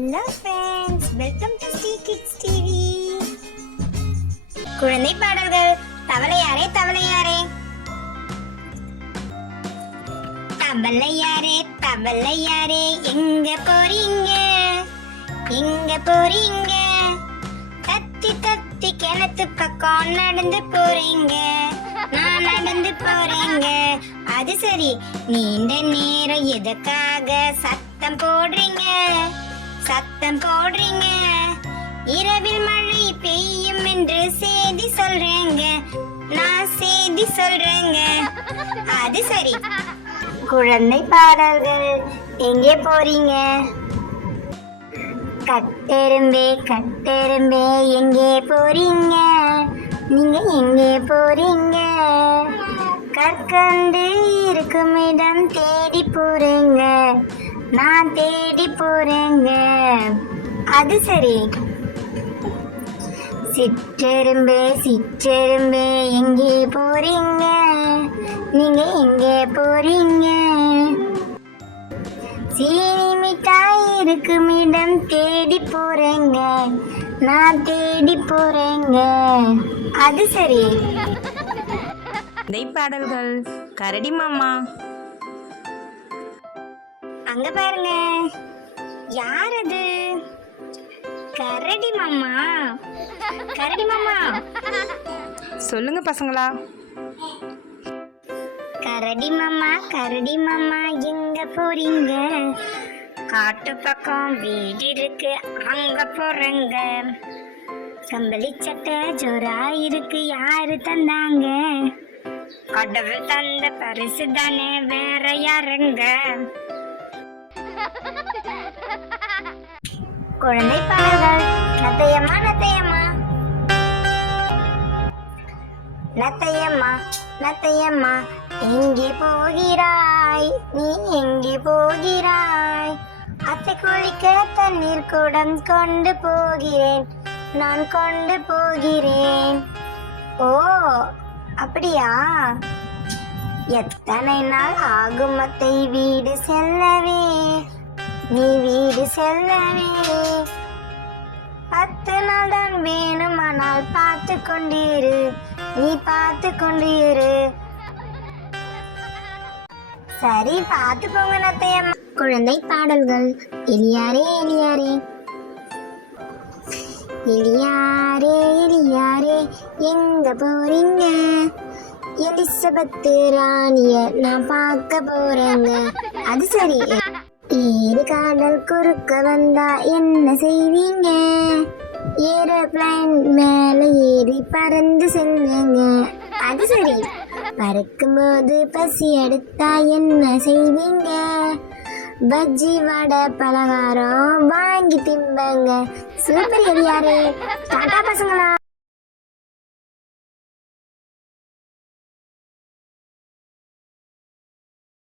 Hello friends, welcome to Stee Kids TV. குழந்தை பாடல்கள். தவளையாரே தவளையாரே, தவளையாரே தவளையாரே, எங்க போறீங்க எங்க போறீங்க? தத்தி தத்தி கிணத்து பக்கம் நடந்து போறீங்க, நான் நடந்து போறேங்க. அது சரி, நீண்ட நேரம் எதுக்காக சத்தம் போடுறீங்க சத்தம் போடுறீங்க? இரவில் மழை பெய்யும் என்று செய்தி சொல்றேங்க, நான் செய்தி சொல்றேங்க. அது சரி, குழந்தை பாடல்கள். எங்கே போறீங்க? கட்டெரும்பே கட்டெரும்பே, எங்கே போறீங்க? நீங்க எங்கே போறீங்க? கற்கண்டு இருக்கும் இடம் தேடி போறேங்க, நான் தேடி போறேங்க. அது சரி, சிற்றெரும்பே சிற்றெரும்பே, எங்கே போறீங்க? நீங்க எங்கே போறீங்க? சீனி மிட்டாய் இருக்கும் இடம் தேடி போறேங்க, நான் தேடி போறேங்க. அது சரி, பாடல்கள். கரடி மாமா. அங்க பாருங்க, யார் அது? கரடி மாமா, கரடி மாமா. சொல்லுங்க பசங்களா. கரடி மாமா கரடி மாமா, எங்க போறீங்க? காட்டு பக்கம் வீடு இருக்கு, அங்க போறேங்க. கம்பளி சட்டை ஜோரா இருக்கு, யாரு தந்தாங்க? கடவுள் தந்த பரிசு தானே, வேற யாருங்க? குழந்தை பாடல்கள். நத்தையம்மா நத்தையம்மா, நத்தையம்மா நத்தையம்மா, எங்கே போகிறாய்? நீ எங்கே போகிறாய்? அத்தை குளிக்க தண்ணீர் குடம் கொண்டு போகிறேன், நான் கொண்டு போகிறேன். ஓ அப்படியா? எத்தனை நாள் ஆகும் அத்தை வீடு செல்லவே? நீ வீடு செல்லவே 10 நாள் தான் வேணுமானால் பார்த்து கொண்டிரு, நீ பார்த்து கொண்டிரு. சரி, பார்த்து போங்க நத்தையம்மா. குழந்தை பாடல்கள். எலியாரே எலியாரே, எலியாரே எலியாரே, எங்க போறீங்க? எலிசபெத் ராணிய நான் பார்க்க போறேங்க. அது சரி, ஏறு கடல் குறுக்க வந்தா என்ன செய்வீங்க? ஏரோப்ளைன் மேல ஏறி பறந்து செல்லுங்க. அது சரி, பறக்கும்போது பசி எடுத்தா என்ன செய்வீங்க? பஜ்ஜி வடை பலகாரம் வாங்கி திம்பங்க. சூப்பர் எலியாரே. டாடா பசங்களா.